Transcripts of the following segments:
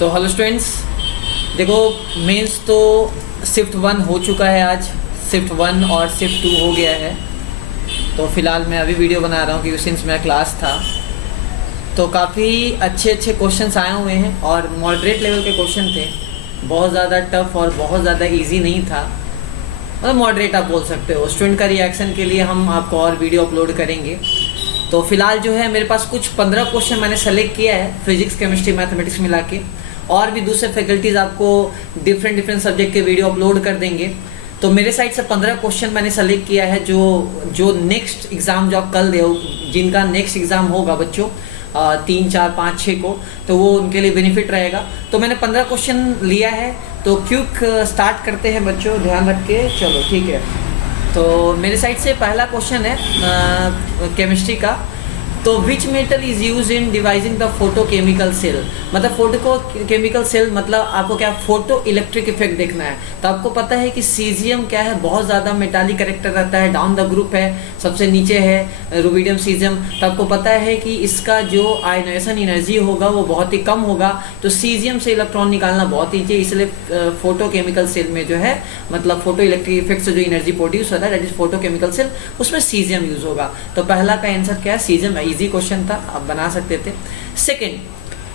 तो hello students, देखो mains तो शिफ्ट 1 हो चुका है। आज शिफ्ट 1 और शिफ्ट 2 हो गया है। तो फ़िलहाल मैं अभी वीडियो बना रहा हूँ क्योंकि सिंस मेरा क्लास था तो काफ़ी अच्छे क्वेश्चंस आए हुए हैं और मॉडरेट लेवल के क्वेश्चन थे। बहुत ज़्यादा टफ और बहुत ज़्यादा इजी नहीं था, मतलब मॉडरेट आप बोल सकते हो। स्टूडेंट का रिएक्शन के लिए हम आपको और वीडियो अपलोड करेंगे। तो फिलहाल जो है मेरे पास कुछ 15 क्वेश्चन मैंने सेलेक्ट किया है, फिजिक्स केमिस्ट्री मैथमेटिक्स मिला के। और भी दूसरे फैकल्टीज़ आपको डिफरेंट सब्जेक्ट के वीडियो अपलोड कर देंगे। तो मेरे साइड से 15 क्वेश्चन मैंने सेलेक्ट किया है जो नेक्स्ट एग्ज़ाम जो आप कल दे, जिनका नेक्स्ट एग्ज़ाम होगा बच्चों 3, 4, 5, 6 को, तो वो उनके लिए बेनिफिट रहेगा। तो मैंने 15 क्वेश्चन लिया है। तो क्विक स्टार्ट करते हैं बच्चों, ध्यान रख के चलो, ठीक है। तो मेरे साइड से पहला क्वेश्चन है केमिस्ट्री का। तो which metal is use in devising the photo chemical cell. मतलब फोटो केमिकल सेल मतलब आपको क्या फोटो इलेक्ट्रिक इफेक्ट देखना है। तो आपको पता है कि सीजियम क्या है, बहुत ज़्यादा मेटालिक कैरेक्टर रहता है, डाउन द ग्रुप है, सबसे नीचे है रुबिडियम सीजियम। तो आपको पता है कि इसका जो आयनाइजेशन एनर्जी होगा वो बहुत ही कम होगा। तो सीजियम से इलेक्ट्रॉन निकालना बहुत ईजी है, इसलिए फोटो केमिकल सेल में जो है मतलब फोटो इलेक्ट्रिक इफेक्ट से जो एनर्जी प्रोड्यूस होता है that is photo chemical cell, उसमें सीजियम यूज होगा। तो पहला का आंसर क्या है, सीजियम। इजी क्वेश्चन था, आप बना सकते थे। Second,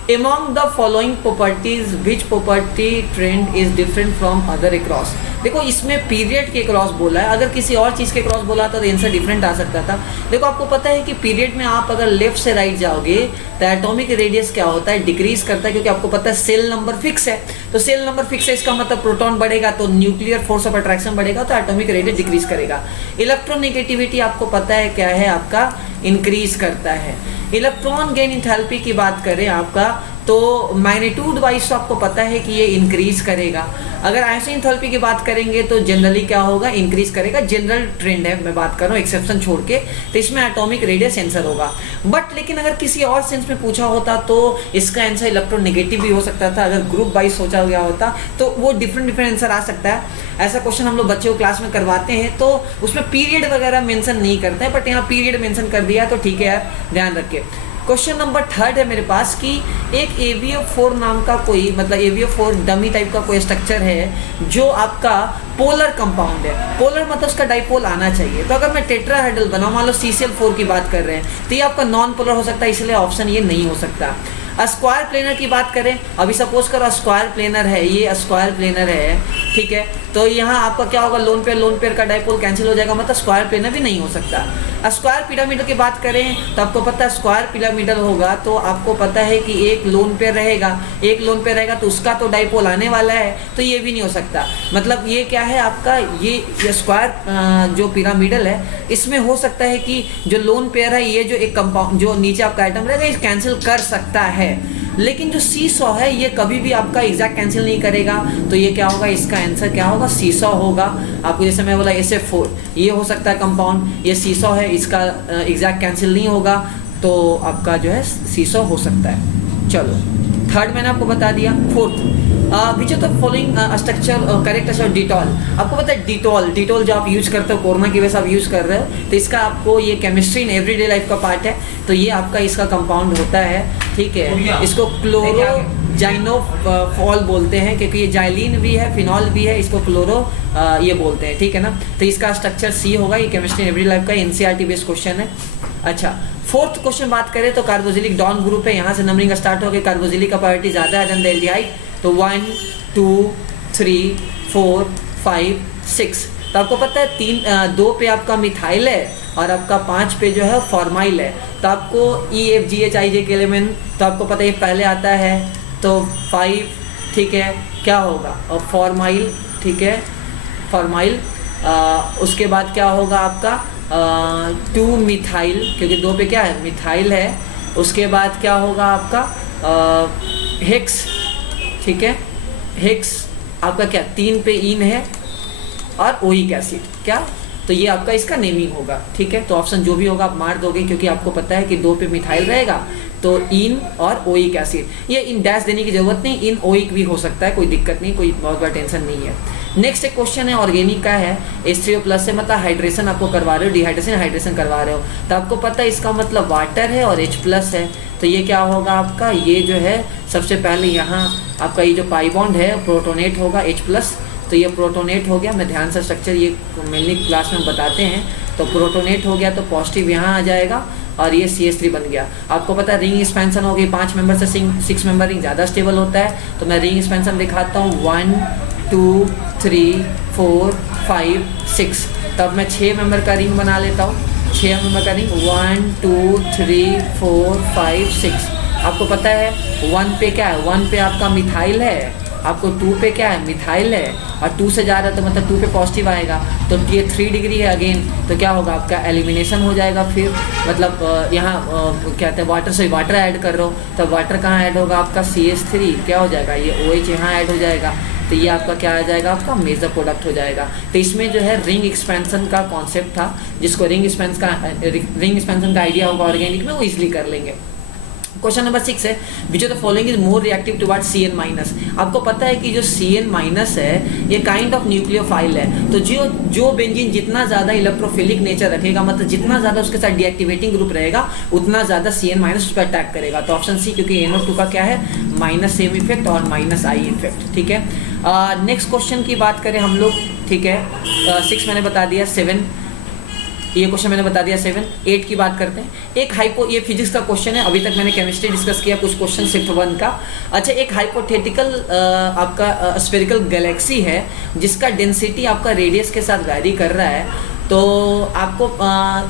among the following properties which property trend is different from other across। देखो इसमें पीरियड के क्रॉस बोला है, अगर किसी और चीज़ के क्रॉस बोला था तो आंसर डिफरेंट आ सकता था। देखो आपको पता है कि पीरियड में आप अगर लेफ्ट से राइट जाओगे तो एटॉमिक रेडियस क्या होता है, डिक्रीज करता है, क्योंकि आपको पता है सेल नंबर फिक्स है। तो सेल नंबर फिक्स है, इसका मतलब प्रोटॉन बढ़ेगा तो न्यूक्लियर फोर्स ऑफ अट्रैक्शन बढ़ेगा, तो एटॉमिक रेडियस डिक्रीज करेगा। इलेक्ट्रोनेगेटिविटी आपको पता है क्या है, आपका इंक्रीज करता है। इलेक्ट्रॉन गेन इंथैल्पी की बात करें आपका, तो मैग्नीट्यूड वाइज तो आपको पता है कि ये इंक्रीज करेगा। अगर आइंस्टाइन एंथैल्पी की बात करेंगे तो जनरली क्या होगा, इंक्रीज करेगा। जनरल ट्रेंड है, मैं बात कर रहा हूँ एक्सेप्शन छोड़ के, तो इसमें एटॉमिक रेडियस आंसर होगा। बट लेकिन अगर किसी और सेंस में पूछा होता तो इसका आंसर इलेक्ट्रोनेगेटिव भी हो सकता था। अगर ग्रुप वाइज सोचा गया होता तो वो डिफरेंट आंसर आ सकता है। ऐसा क्वेश्चन हम लोग बच्चों को क्लास में करवाते हैं तो उसमें पीरियड वगैरह मेंशन नहीं करते हैं, बट यहाँ पीरियड मेंशन कर दिया तो ठीक है यार, ध्यान रखिए। क्वेश्चन नंबर 3 है मेरे पास कि एक AbF4 नाम का कोई, मतलब AbF4 डमी टाइप का कोई स्ट्रक्चर है जो आपका पोलर कंपाउंड है। पोलर मतलब उसका डाइपोल आना चाहिए। तो अगर मैं टेट्राहेड्रल बनाऊं, मान लो CCl4 की बात कर रहे हैं, तो ये आपका नॉन पोलर हो सकता है, इसलिए ऑप्शन ये नहीं हो सकता। स्क्वायर प्लेनर की बात करें, अभी सपोज करो स्क्वायर प्लेनर है, ये स्क्वायर प्लेनर है, ठीक है। तो यहाँ आपका क्या होगा, लोन पेयर का डाइपोल कैंसिल हो जाएगा, मतलब स्क्वायर प्लेनर भी नहीं हो सकता। स्क्वायर पिरामिडल की बात करें तो आपको पता है स्क्वायर पिरामिडल होगा तो आपको पता है कि एक लोन पेयर रहेगा, तो उसका तो डाइपोल आने वाला है, तो ये भी नहीं हो सकता। मतलब ये क्या है आपका, ये स्क्वायर जो पिरामिडल है इसमें हो सकता है कि जो लोन पेयर है, ये जो एक कंपाउंड जो नीचे आपका आइटम रहेगा, ये कैंसिल कर सकता है। लेकिन जो सीसॉ है ये कभी भी आपका एग्जैक्ट कैंसिल नहीं करेगा। तो ये क्या होगा, इसका आंसर क्या होगा, सीसॉ होगा। आपको जैसे मैं बोला SF4 ये हो सकता है कंपाउंड, ये सीसॉ है, इसका एग्जैक्ट कैंसिल नहीं होगा, तो आपका जो है सीसॉ हो सकता है। चलो 3rd मैंने आपको बता दिया। 4th, which of the following structure correct है डिटॉल। आपको पता है डिटॉल जो आप यूज करते हो, कोरोना की वजह से आप यूज कर रहे हो, तो इसका आपको ये केमिस्ट्री इन एवरीडे लाइफ का पार्ट है। तो ये आपका इसका कंपाउंड होता है, ठीक है। इसको क्लोरोजाइनोफॉल बोलते हैं, क्योंकि ये जाइलिन भी है, फिनॉल भी है, इसको क्लोरो ये बोलते हैं, ठीक है ना। तो इसका स्ट्रक्चर C होगा। ये केमिस्ट्री इन एवरीडे लाइफ का NCERT बेस्ड क्वेश्चन है। अच्छा, 4th क्वेश्चन बात करें तो कार्बोजिलिक डॉन ग्रुप है, यहाँ से नंबरिंग स्टार्ट हो गई। कार्बोजिलिक का प्रायोरिटी ज़्यादा है देन द एल्डिहाइड, तो 1, 2, 3, 4, 5, 6। तो आपको पता है 2 पे आपका मिथाइल है और आपका 5 पे जो है फॉर्माइल है। तो आपको EFGHIJ के एलिमेंट तो आपको पता है पहले आता है, तो 5, ठीक है, क्या होगा, और फॉर्माइल, ठीक है, फॉर्माइल। उसके बाद क्या होगा आपका 2 मिथाइल, क्योंकि 2 पे क्या है, मिथाइल है। उसके बाद क्या होगा आपका हेक्स, ठीक है, हेक्स आपका क्या 3 पे इन है और ओइक एसिड, क्या, तो ये आपका इसका नेमिंग होगा, ठीक है। तो ऑप्शन जो भी होगा आप मार दोगे, क्योंकि आपको पता है कि 2 पे मिथाइल रहेगा तो इन और ओइक एसिड। ये इन डैश देने की जरूरत नहीं, इन ओइक भी हो सकता है, कोई दिक्कत नहीं, कोई बहुत बड़ा टेंशन नहीं है। नेक्स्ट एक क्वेश्चन है ऑर्गेनिक का है, H3O+ से मतलब हाइड्रेशन आपको करवा रहे हो, डिहाइड्रेशन हाइड्रेशन करवा रहे हो, तो आपको पता है इसका मतलब वाटर है और H+ है, तो ये क्या होगा आपका, ये जो है सबसे पहले यहाँ आपका ये जो पाई बॉन्ड है प्रोटोनेट होगा H+, तो ये प्रोटोनेट हो गया। मैं ध्यान से स्ट्रक्चर ये मेनली क्लास में बताते हैं, तो प्रोटोनेट हो गया तो पॉजिटिव यहाँ आ जाएगा और ये CH3 बन गया। आपको पता है रिंग एक्सपेंशन हो गई, 5 मेंबर से 6 मेंबर रिंग ज़्यादा स्टेबल होता है, तो मैं रिंग एक्सपेंशन दिखाता हूँ 1 2 3 4 5 6। तब मैं 6 मेंबर का रिंग बना लेता हूँ, 6 मेंबर का रिंग 1 2 3 4 5 6। आपको पता है 1 पे क्या है, 1 पे आपका मिथाइल है, आपको 2 पे क्या है, मिथाइल है, और 2 से ज़्यादा तो मतलब 2 पे पॉजिटिव आएगा, तो ये 3 डिग्री है अगेन, तो क्या होगा आपका एलिमिनेशन हो जाएगा। फिर मतलब यहाँ क्या कहते हैं वाटर से वाटर ऐड कर रहे हो, तो वाटर कहाँ ऐड होगा आपका CH3, क्या हो जाएगा ये OH यहाँ ऐड हो जाएगा, तो ये आपका क्या आ जाएगा आपका मेजर प्रोडक्ट हो जाएगा। तो इसमें जो है रिंग एक्सपेंशन का कॉन्सेप्ट था, जिसको रिंग एक्सपेंशन का आइडिया होगा ऑर्गेनिक में, वो इजीली कर लेंगे। क्वेश्चन नंबर 6 है, which of the following is more reactive towards CN-। आपको पता है कि जो CN- है ये काइंड ऑफ न्यूक्लियोफाइल है, तो जो बेंजीन जितना ज़्यादा इलेक्ट्रोफिलिक नेचर रखेगा, मतलब जितना ज़्यादा उसके साथ डीएक्टिवेटिंग ग्रुप रहेगा उतना ज़्यादा CN- उस पर अटैक करेगा। तो ऑप्शन सी, क्योंकि NO2 का क्या है माइनस सेम इफेक्ट और -I इफेक्ट, ठीक है। नेक्स्ट क्वेश्चन की बात करें हम लोग, ठीक है, 6 मैंने बता दिया, 7 ये क्वेश्चन मैंने बता दिया, 7 8 की बात करते हैं। एक ये फिजिक्स का क्वेश्चन है, अभी तक मैंने केमिस्ट्री डिस्कस किया कुछ क्वेश्चन शिफ्ट 1 का। अच्छा, एक हाइपोथेटिकल आपका स्फेरिकल गैलेक्सी है जिसका डेंसिटी आपका रेडियस के साथ वैरी कर रहा है, तो आपको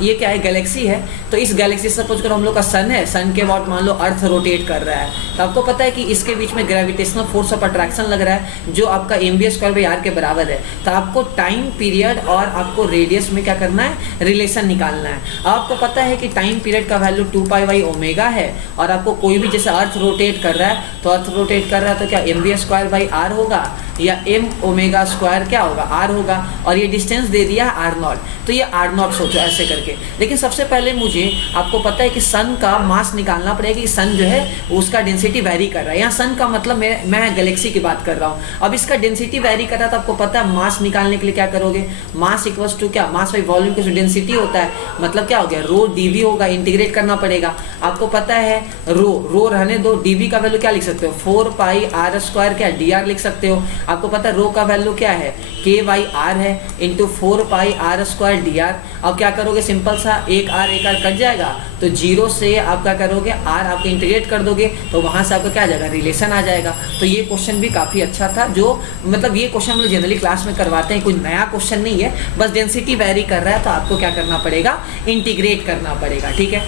ये क्या है, गैलेक्सी है, तो इस गैलेक्सी से सपोज करो हम लोग का सन है, सन के अबाउट मान लो अर्थ रोटेट कर रहा है, तो आपको पता है कि इसके बीच में ग्रेविटेशनल फोर्स ऑफ अट्रैक्शन लग रहा है जो आपका mv² के बराबर है। तो आपको टाइम पीरियड और आपको रेडियस में क्या करना है, रिलेशन निकालना है। आपको पता है कि टाइम पीरियड का वैल्यू 2π/ω है, और आपको कोई भी जैसे अर्थ रोटेट कर रहा है, तो अर्थ रोटेट कर रहा है तो क्या mv²/r होगा या m⍵² क्या होगा, r होगा, और ये डिस्टेंस दे दिया r0, तो ये r0 सोचो ऐसे करके। लेकिन सबसे पहले मुझे आपको पता है कि सन का मास निकालना पड़ेगा कि सन जो है उसका डेंसिटी वैरी कर रहा है। यहाँ सन का मतलब मैं गैलेक्सी की बात कर रहा हूँ, अब इसका डेंसिटी वैरी कर रहा है, तो आपको पता है मास निकालने के लिए क्या करोगे, मास इक्वल्स टू क्या, मास बाई वॉल्यूम की डेंसिटी होता है, मतलब क्या हो गया ρdV होगा, इंटीग्रेट करना पड़ेगा। आपको पता है रो रहने दो, dV का वैल्यू क्या लिख सकते हो 4πr² क्या dr लिख सकते हो। आपको पता है रो का वैल्यू क्या है k/r है इंटू 4πr² dr। अब क्या करोगे, सिंपल सा एक r कट जाएगा, तो 0 से आप क्या करोगे r आपको इंटीग्रेट कर दोगे, तो वहाँ से आपका क्या आ जाएगा, रिलेशन आ जाएगा। तो ये क्वेश्चन भी काफ़ी अच्छा था, जो मतलब ये क्वेश्चन हम लोग जनरली क्लास में करवाते हैं, कोई नया क्वेश्चन नहीं है, बस डेंसिटी वैरी कर रहा है तो आपको क्या करना पड़ेगा, इंटीग्रेट करना पड़ेगा, ठीक है।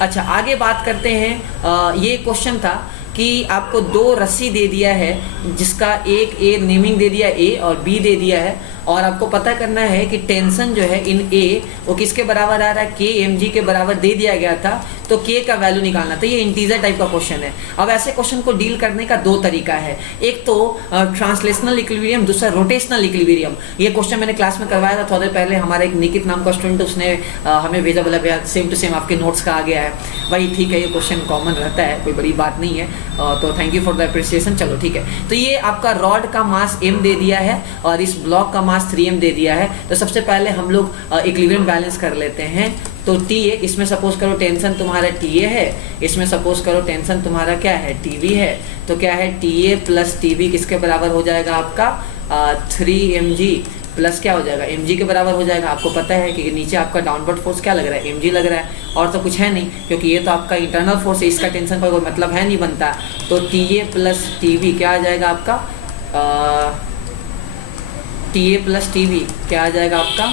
अच्छा, आगे बात करते हैं। ये क्वेश्चन था कि आपको 2 रस्सी दे दिया है, जिसका एक ए नेमिंग दे दिया A और B दे दिया है, और आपको पता करना है कि टेंशन जो है इन A वो किसके बराबर आ रहा है, kmg के बराबर दे दिया गया था, तो K का वैल्यू निकालना। तो ये इंटीजर टाइप का क्वेश्चन है। अब ऐसे क्वेश्चन को डील करने का 2 तरीका है, एक तो ट्रांसलेशनल इक्विलिब्रियम, दूसरा रोटेशनल इक्विलिब्रियम। ये क्वेश्चन मैंने क्लास में करवाया था थोड़ा देर पहले, हमारा एक निकित नाम का स्टूडेंट उसने हमें भेजा, बोला भैया सेम टू सेम आपके नोट्स का आ गया है। भाई ठीक है, ये क्वेश्चन कॉमन रहता है, कोई बड़ी बात नहीं है, तो thank you for the appreciation. चलो ठीक है, तो ये आपका रॉड का मास m दे दिया है और इस ब्लॉक का मास 3m दे दिया है। तो सबसे पहले हम लोग इक्विलिब्रियम बैलेंस कर लेते हैं। तो TA, इसमें सपोज करो टेंशन तुम्हारा TA है, इसमें सपोज करो टेंशन तुम्हारा क्या है, TV है, तो क्या है TA प्लस TV किसके बराबर हो जाएगा आपका 3mg प्लस क्या हो जाएगा, mg के बराबर हो जाएगा। आपको पता है कि नीचे आपका डाउनवर्ड फोर्स क्या लग रहा है, mg लग रहा है, और तो कुछ है नहीं, क्योंकि ये तो आपका इंटरनल फोर्स है, इसका टेंशन का कोई मतलब है नहीं बनता। तो TA प्लस TV क्या आ जाएगा आपका, TA प्लस TV क्या आ जाएगा आपका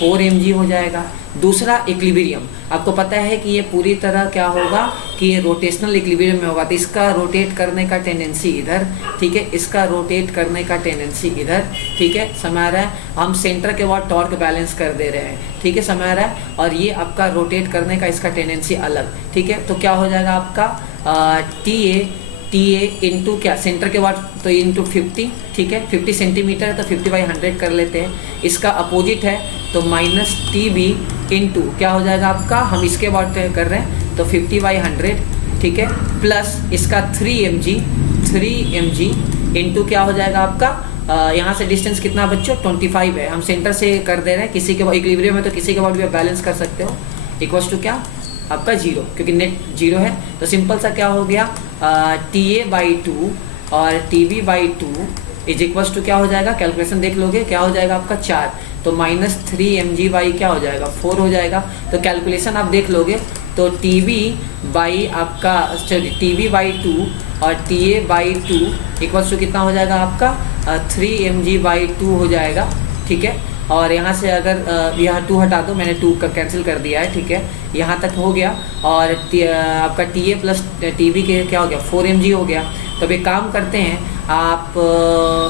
4mg हो जाएगा। दूसरा इक्विलिब्रियम, आपको पता है कि ये पूरी तरह क्या होगा कि ये रोटेशनल इक्विलिब्रियम में होगा, तो इसका रोटेट करने का टेंडेंसी इधर, ठीक है, इसका रोटेट करने का टेंडेंसी इधर, ठीक है, समझ आ रहा है। हम सेंटर के बाद टॉर्क बैलेंस कर दे रहे हैं, ठीक है, समझ आ रहा है, और ये आपका रोटेट करने का इसका टेंडेंसी अलग, ठीक है। तो क्या हो जाएगा आपका TA इंटू क्या, सेंटर के बाद तो इंटू 50, ठीक है, 50 सेंटीमीटर है तो 50/100 कर लेते हैं। इसका अपोजिट है तो -TB इंटू क्या हो जाएगा आपका, हम इसके बाद कर रहे हैं तो 50/100, ठीक है, प्लस इसका 3mg इंटू क्या हो जाएगा आपका यहाँ से डिस्टेंस कितना बच्चों 25 है, हम सेंटर से कर दे रहे हैं, किसी के इक्विलिब्रियम में तो किसी के बाद भी आप बैलेंस कर सकते हो, इक्वल्स टू क्या आपका 0, क्योंकि नेट 0 है। तो सिंपल सा क्या हो गया TA/2 और TB/2 इज इक्वल्स टू क्या हो जाएगा, कैलकुलेशन देख लोगे क्या हो जाएगा आपका 4, तो -3 mg/ क्या हो जाएगा 4 हो जाएगा। तो कैलकुलेशन आप देख लोगे तो TB/ आपका TB/2 और TA/2 इक्वल्स टू कितना हो जाएगा आपका 3 mg/2 हो जाएगा, ठीक है। और यहाँ से अगर यहाँ 2 हटा दो, मैंने 2 का कैंसिल कर दिया है, ठीक है, यहाँ तक हो गया। और आपका TA प्लस TB के क्या हो गया 4 mg हो गया। तो अब एक काम करते हैं, आप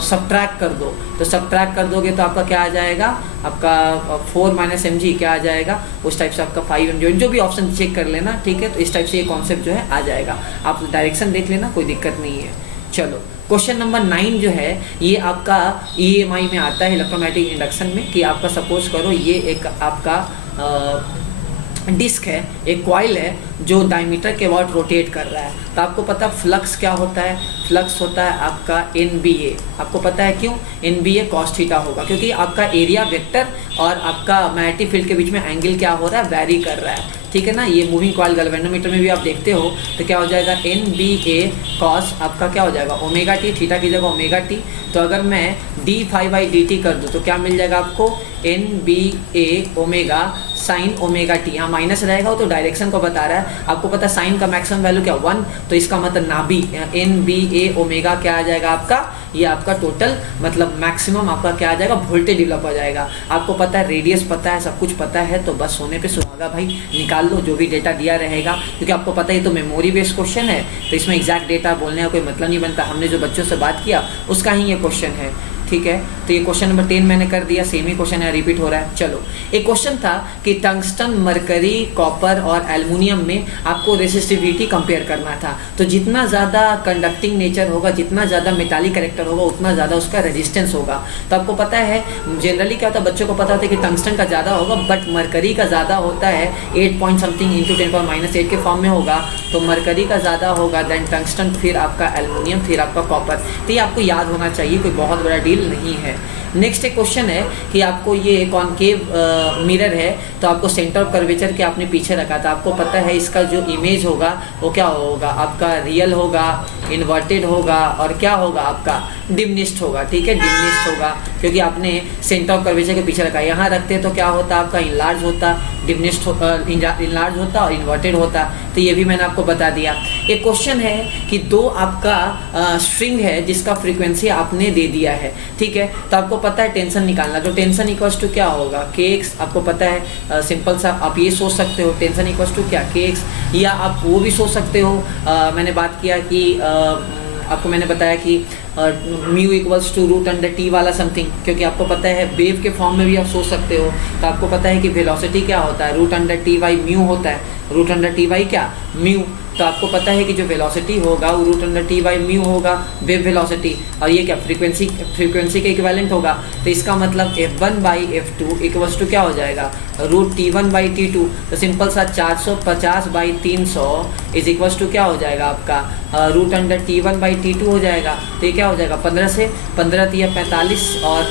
सब्ट्रैक्ट कर दो, तो सब्ट्रैक्ट कर दोगे तो आपका क्या आ जाएगा, आपका 4 - mg क्या आ जाएगा, उस टाइप से आपका 5 mg, जो भी ऑप्शन चेक कर लेना, ठीक है। तो इस टाइप से ये कॉन्सेप्ट जो है आ जाएगा, आप डायरेक्शन देख लेना, कोई दिक्कत नहीं है। चलो क्वेश्चन नंबर 9 जो है ये आपका EMI में आता है, इलेक्ट्रोमैग्नेटिक इंडक्शन में, कि आपका सपोज करो ये एक आपका डिस्क है, एक कॉइल है जो डायमीटर के अबाउट रोटेट कर रहा है। तो आपको पता फ्लक्स क्या होता है, फ्लक्स होता है आपका NBA, आपको पता है क्यों, NBA cos थीटा होगा, क्योंकि आपका एरिया वेक्टर और आपका मैग्नेटिक फील्ड के बीच में एंगल क्या हो रहा है, वैरी कर रहा है, ठीक है ना। ये मूविंग कॉइल गैल्वेनोमीटर में भी आप देखते हो, तो क्या हो जाएगा NBA cos आपका क्या हो जाएगा ओमेगा टी, थीटा की जगह ओमेगा टी। तो अगर मैं d∅/dt कर दूँ तो क्या मिल जाएगा आपको NBA omega sine omega T, यहाँ माइनस रहेगा वो तो डायरेक्शन को बता रहा है। आपको पता है साइन का मैक्सिमम वैल्यू क्या 1, तो इसका मतलब नाभि NBA ओमेगा क्या आ जाएगा आपका, ये आपका टोटल मतलब मैक्सिमम आपका क्या आ जाएगा, वोल्टेज डेवलप हो जाएगा। आपको पता है रेडियस पता है, सब कुछ पता है, तो बस होने पे सुहागा भाई, निकाल लो जो भी डेटा दिया रहेगा, क्योंकि आपको पता है तो मेमोरी बेस्ड क्वेश्चन है, तो इसमें एग्जैक्ट डेटा बोलने का कोई मतलब नहीं बनता। हमने जो बच्चों से बात किया उसका ही ये क्वेश्चन है, ठीक है। तो ये क्वेश्चन नंबर 10 मैंने कर दिया, सेम ही क्वेश्चन है, रिपीट हो रहा है। चलो एक क्वेश्चन था कि टंगस्टन, मरकरी, कॉपर और एल्युमिनियम में आपको रेसिस्टिविटी कंपेयर करना था। तो जितना ज़्यादा कंडक्टिंग नेचर होगा, जितना ज़्यादा मेटालिक कैरेक्टर होगा, उतना ज़्यादा उसका रेजिस्टेंस होगा। तो आपको पता है जनरली क्या होता है, बच्चों को पता होता है कि टंगस्टन का ज़्यादा होगा, बट मरकरी का ज़्यादा होता है, 8 पॉइंट समथिंग इंटू 10⁻⁸ के फॉर्म में होगा। तो मरकरी का ज़्यादा होगा, देन टंगस्टन, फिर आपका एल्युमिनियम, फिर आपका कॉपर। तो ये आपको याद होना चाहिए, कोई बहुत बड़ा डील नहीं है। नेक्स्ट एक क्वेश्चन है कि आपको ये कॉनकेव मिरर है, तो आपको सेंटर ऑफ कर्वेचर के आपने पीछे रखा था। आपको पता है इसका जो इमेज होगा वो क्या होगा, आपका रियल होगा, इन्वर्टेड होगा, और क्या होगा आपका डिमिनिश्ड होगा, ठीक है, डिमिनिश्ड होगा, क्योंकि आपने सेंटर ऑफ कर्वेचर के पीछे रखा। यहाँ रखते तो क्या होता, आपका इनलार्ज होता, डिमिनिश्ड इनलार्ज होता और इन्वर्टेड होता। तो ये भी मैंने आपको बता दिया। एक क्वेश्चन है कि दो आपका स्ट्रिंग है जिसका फ्रीक्वेंसी आपने दे दिया है, ठीक है। तो आपको पता है टेंशन निकालना, तो टेंशन इक्वल्स टू क्या होगा kx, आपको पता है सिंपल सा आप ये सोच सकते हो, टेंशन इक्वल्स टू क्या kx, या आप वो भी सोच सकते हो, मैंने बात किया कि आपको मैंने बताया कि म्यू इक्वल्स टू √T वाला समथिंग, क्योंकि आपको पता है वेव के फॉर्म में भी आप सोच सकते हो। तो आपको पता है कि वेलोसिटी क्या होता है, √T/μ होता है, √T/ क्या म्यू। तो आपको पता है कि जो वेलोसिटी होगा वो √T/μ होगा, वेव वेलोसिटी, और ये क्या फ्रीक्वेंसी के इक्विवेलेंट होगा। तो इसका मतलब f1/f2 इक्वल्स टू क्या हो जाएगा √T1/T2। तो सिंपल सा 450/300 इज इक्वल्स टू क्या हो जाएगा आपका √T1/T2 हो जाएगा। तो ये क्या हो जाएगा 15 से 15 × 45 और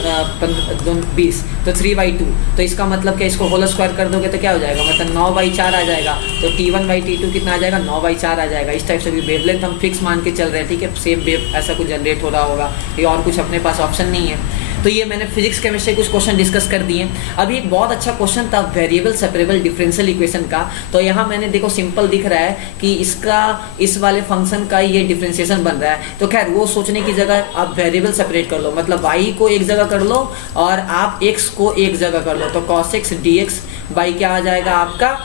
20, तो 3/2। तो इसका मतलब क्या, इसको होल स्क्वायर कर दोगे तो क्या हो जाएगा, मतलब 9/4 आ जाएगा। तो T1/T2 कितना आ जाएगा 9/4 आ जाएगा। इस टाइप से भी वेवलेंथ हम फिक्स मान के चल रहे हैं, ठीक है, सेम वेव ऐसा कुछ जनरेट हो रहा होगा, ये और कुछ अपने पास ऑप्शन नहीं है। तो ये मैंने फिजिक्स केमिस्ट्री कुछ क्वेश्चन डिस्कस कर दिए। अभी एक बहुत अच्छा क्वेश्चन था वेरिएबल सेपरेबल डिफरेंशियल इक्वेशन का। तो यहाँ मैंने देखो सिंपल दिख रहा है कि इसका इस वाले फंक्शन का ये डिफरेंशिएशन बन रहा है। तो खैर वो सोचने की जगह आप वेरिएबल सेपरेट कर लो, मतलब y को एक जगह कर लो और आप x को एक जगह कर लो। तो cos x dx बाई क्या आ जाएगा आपका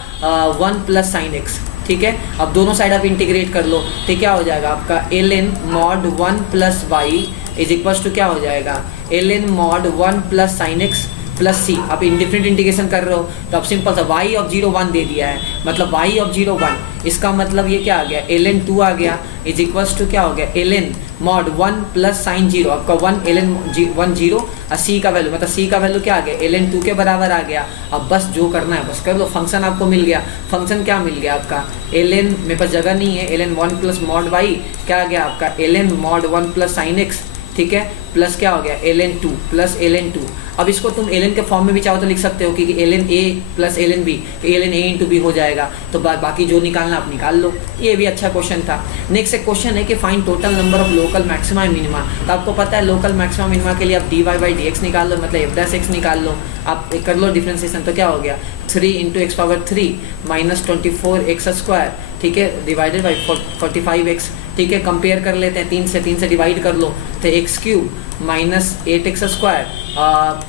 1 + sin x, ठीक है। अब दोनों साइड आप इंटीग्रेट कर लो, तो क्या हो जाएगा आपका ln mod 1 + y is equals to क्या हो जाएगा ln mod 1 + sin x + c। आप इंडिफरेंट इंटीग्रेशन कर रहे हो तो अब सिंपल सा y ऑफ 0 1 दे दिया है, मतलब y ऑफ 0 1, इसका मतलब ये क्या आ गया ln 2 आ गया इज इक्वल्स टू क्या हो गया ln mod 1 + sin 0, आपका 1 ln 1 0 और c का वैल्यू, मतलब c का वैल्यू क्या आ गया ln 2 के बराबर आ गया। अब बस जो करना है बस कर लो, फंक्शन आपको मिल गया। फंक्शन क्या मिल गया आपका ln, मेरे पास जगह नहीं है, ln 1 + mod y क्या आ गया आपका ln mod 1 + sin x, ठीक है, प्लस क्या हो गया ln 2 प्लस ln 2। अब इसको तुम ln के फॉर्म में भी चाहो तो लिख सकते हो, क्योंकि ln a plus ln b, ln a into b हो जाएगा, तो बाकी जो निकालना आप निकाल लो। ये भी अच्छा क्वेश्चन था। नेक्स्ट एक क्वेश्चन है कि find total number of local maxima minima. तो आपको पता है लोकल मैक्सिमा मिनिमा के लिए आप dy/dx निकाल लो, मतलब f' निकाल लो, आप कर लो डिफ्रेंसिएशन, तो क्या हो गया 3 × x⁻³ माइनस 24x², ठीक है, डिवाइडेड बाई 45x, ठीक है। कंपेयर कर लेते हैं, 3 से डिवाइड कर लो तो x³ माइनस 8x²,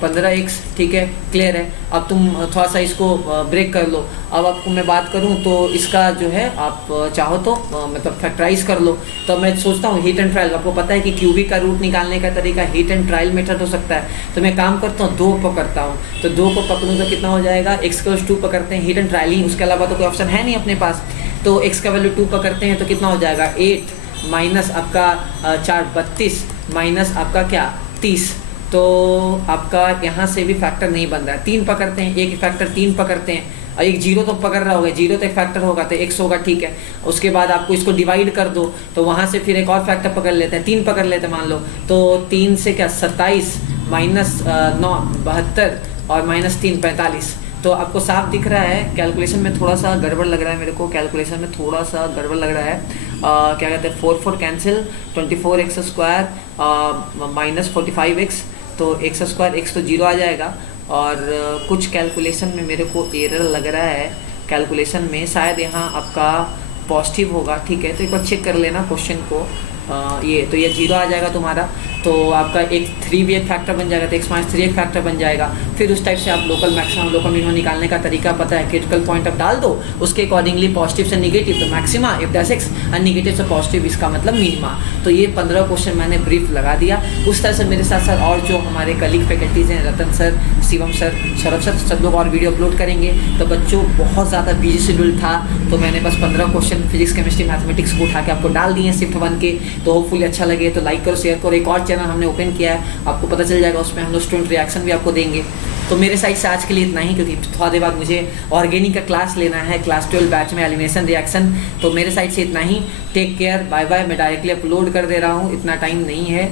15x, ठीक है, क्लियर है। अब तुम थोड़ा सा इसको ब्रेक कर लो। अब आपको मैं बात करूं तो इसका जो है आप चाहो तो मतलब फैक्टराइज कर लो। तो मैं सोचता हूं हीट एंड ट्रायल, आपको पता है कि क्यूबिक का रूट निकालने का तरीका हीट एंड ट्रायल मेथड हो सकता है। तो मैं काम करता हूँ 2 पकड़ता हूँ, तो 2 को पकड़ूँ तो कितना हो जाएगा x⁻² पकड़ते हैं, हीट एंड ट्रायलिंग, उसके अलावा तो कोई ऑप्शन है नहीं अपने पास। तो x का वैल्यू 2 पकड़ते हैं तो कितना हो जाएगा 8 माइनस आपका 4 32 माइनस आपका क्या 30। तो आपका यहाँ से भी फैक्टर नहीं बन रहा है। 3 पकड़ते हैं, एक फैक्टर 3 पकड़ते हैं, और एक 0 तो पकड़ रहा होगा, 0 तो एक फैक्टर होगा तो x होगा, ठीक है। उसके बाद आपको इसको डिवाइड कर दो, तो वहाँ से फिर एक और फैक्टर पकड़ लेते हैं, 3 पकड़ लेते हैं मान लो, तो 3 से क्या 27 माइनस 9 72 और माइनस 3 45। तो आपको साफ दिख रहा है, कैलकुलेशन में थोड़ा सा गड़बड़ लग रहा है मेरे को, कैलकुलेशन में थोड़ा सा गड़बड़ लग रहा है। क्या कहते हैं 4 कैंसिल, 24x² माइनस 45x, तो x², x तो 0 आ जाएगा। और कुछ कैलकुलेशन में मेरे को एरर लग रहा है, कैलकुलेशन में शायद यहाँ आपका पॉजिटिव होगा, ठीक है। तो एक बार चेक कर लेना क्वेश्चन को। ये तो ये 0 आ जाएगा तुम्हारा, तो आपका एक 3 भी एक फैक्टर बन जाएगा, तो x-3 एक फैक्टर बन जाएगा। फिर उस टाइप से आप लोकल मैक्सिमम लोकल मिनिमम निकालने का तरीका पता है, क्रिटिकल पॉइंट आप डाल दो, उसके अकॉर्डिंगली पॉजिटिव से निगेटिव तो मैक्सिमा, f'(x) और निगेटिव से पॉजिटिव इसका मतलब मिनिमा। तो ये 15 क्वेश्चन मैंने ब्रीफ लगा दिया। उस तरह से मेरे साथ साथ और जो हमारे कलीग फैकल्टीज़ हैं, Ratan sir, Shivam sir, Saurabh sir, सब लोग और वीडियो अपलोड करेंगे। तो बच्चों बहुत ज़्यादा बिजी शेड्यूल था, तो मैंने बस 15 क्वेश्चन फिजिक्स केमिस्ट्री मैथमेटिक्स को उठा के आपको डाल दिए शिफ्ट 1 के। तो होपफुली अच्छा लगे तो लाइक करो, शेयर करो। एक और चैनल हमने ओपन किया है, आपको पता चल जाएगा, उसमें हम लोग स्टूडेंट रिएक्शन भी आपको देंगे। तो मेरे साइड से आज के लिए इतना ही, क्योंकि थोड़ा देर बाद मुझे ऑर्गेनिक का क्लास लेना है, क्लास 12 बैच में एलिमिनेशन रिएक्शन। तो मेरे साइड से इतना ही, टेक केयर, बाय बाय। मैं डायरेक्टली अपलोड कर दे रहा हूँ, इतना टाइम नहीं है।